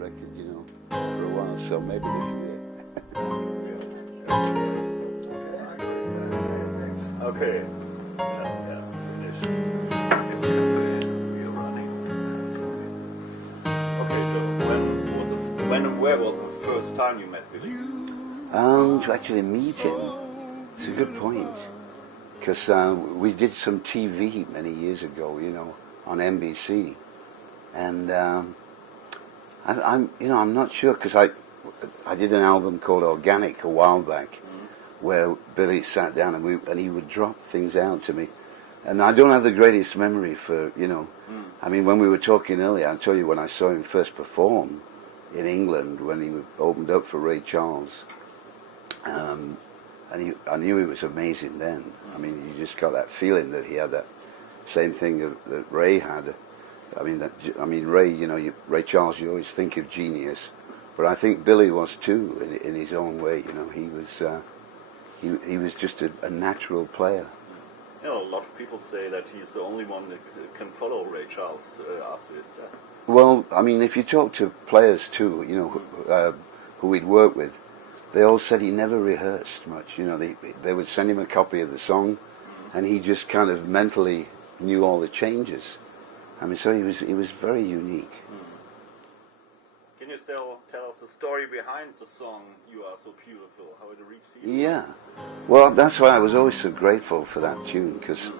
record, you know, for a while. So maybe this is it. Okay. Yeah, finish. We are running. Okay, so when and where was the first time you met Billy? To actually meet him, it's a good point. Because we did some TV many years ago, you know, on NBC, and I'm not sure, because I did an album called Organic a while back, where Billy sat down and he would drop things out to me, and I don't have the greatest memory for, you know, I mean, when we were talking earlier, I'll tell you when I saw him first perform in England when he opened up for Ray Charles. And I knew he was amazing then. I mean, you just got that feeling that he had that same thing that Ray had. I mean, Ray, you know, Ray Charles, you always think of genius, but I think Billy was too, in his own way. You know, he was just a natural player. You know, a lot of people say that he's the only one that can follow Ray Charles after his death. Well, I mean, if you talk to players too, you know, who we'd worked with, they all said he never rehearsed much. You know, they would send him a copy of the song, and he just kind of mentally knew all the changes. I mean, so he was very unique. Can you still tell us the story behind the song "You Are So Beautiful"? How it reached you? Yeah, well, that's why I was always so grateful for that tune, because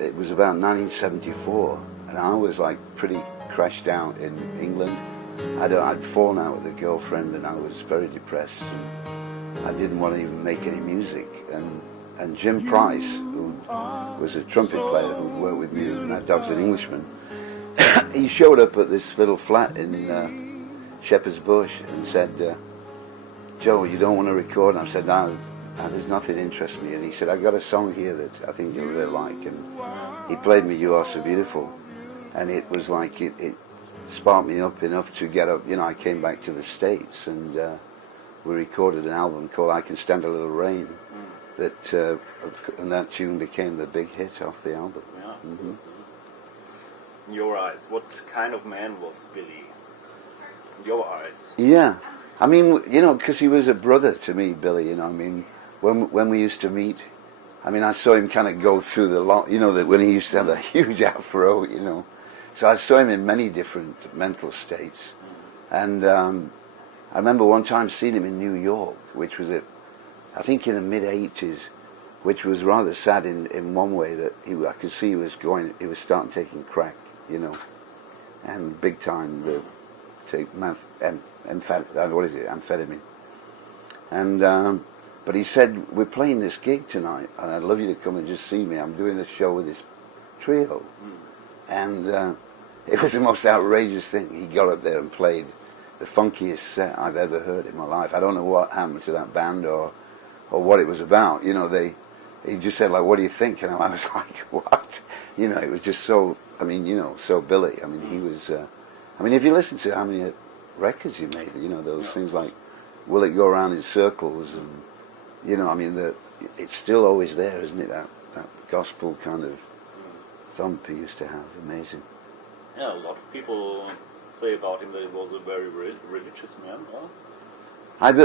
it was about 1974, and I was like pretty crashed out in England. I'd fallen out with a girlfriend, and I was very depressed, and I didn't want to even make any music. And Jim Price, who was a trumpet player who worked with me in That Dog's an Englishman, he showed up at this little flat in Shepherd's Bush and said, "Joe, you don't want to record?" And I said, no, there's nothing interests me. And he said, "I got a song here that I think you'll really like." And he played me "You Are So Beautiful," and it was like it sparked me up enough to get up. You know, I came back to the States, and we recorded an album called "I Can Stand a Little Rain," and that tune became the big hit off the album. Yeah. In your eyes, what kind of man was Billy? In your eyes? Yeah, I mean, you know, because he was a brother to me, Billy. You know, I mean, when we used to meet, I mean, I saw him kind of go through the lot. You know, that when he used to have a huge afro, you know. So I saw him in many different mental states, and I remember one time seeing him in New York, which was I think in the mid-80s, which was rather sad in one way, that I could see he was starting taking crack, you know, and big time amphetamine, and but he said, "We're playing this gig tonight, and I'd love you to come and just see me. I'm doing this show with this trio." And it was the most outrageous thing. He got up there and played the funkiest set I've ever heard in my life. I don't know what happened to that band or what it was about. You know, he just said, like, "What do you think?" And I was like, "What?" You know, it was just so, I mean, you know, so Billy. I mean, he was, I mean, if you listen to how many records he made, you know, those things like "Will It Go Round in Circles," and, you know, I mean, it's still always there, isn't it? That gospel kind of thump he used to have. Amazing. Yeah, a lot of people say about him that he was a very religious man. Huh?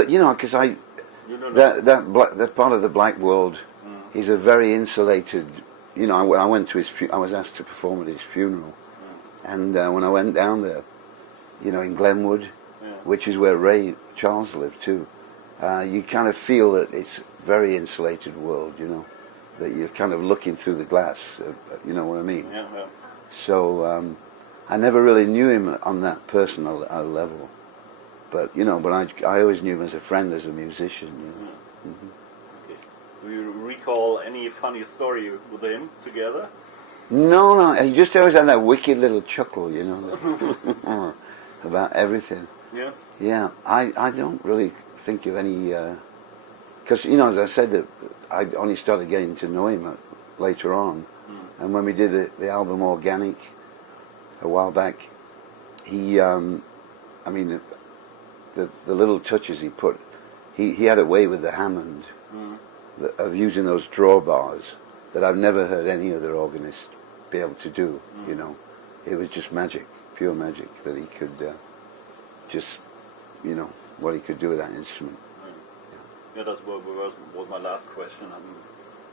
You know, because that part of the black world, he's a very insulated. You know, I went to I was asked to perform at his funeral, and when I went down there, you know, in Glenwood, which is where Ray Charles lived too, you kind of feel that it's a very insulated world. You know, that you're kind of looking through the glass. You know what I mean? Yeah. So I never really knew him on that personal level, but you know, I always knew him as a friend, as a musician. You know. Okay. Do you recall any funny story with him together? No, he just always had that wicked little chuckle, you know, about everything. Yeah. Yeah, I don't really think of any, because you know, as I said, that I only started getting to know him later on, and when we did the album Organic a while back, he, I mean, the little touches he put, he had a way with the Hammond of using those drawbars that I've never heard any other organist be able to do. You know, it was just magic, pure magic that he could just, you know, what he could do with that instrument. Yeah, that was my last question.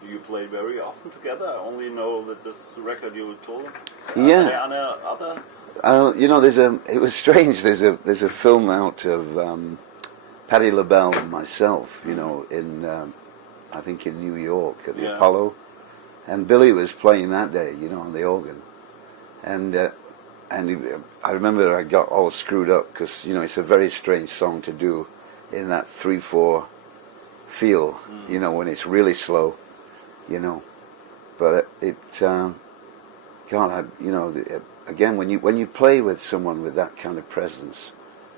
Do you play very often together? I only know that this record you told. Yeah. Are there other? You know, it was strange. There's a film out of Patti LaBelle and myself, you know, in I think in New York at the Apollo, and Billy was playing that day, you know, on the organ, and I remember I got all screwed up because, you know, it's a very strange song to do in that 3/4 feel, you know, when it's really slow, you know, but God, you know, again, when you play with someone with that kind of presence,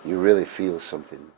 you really feel something.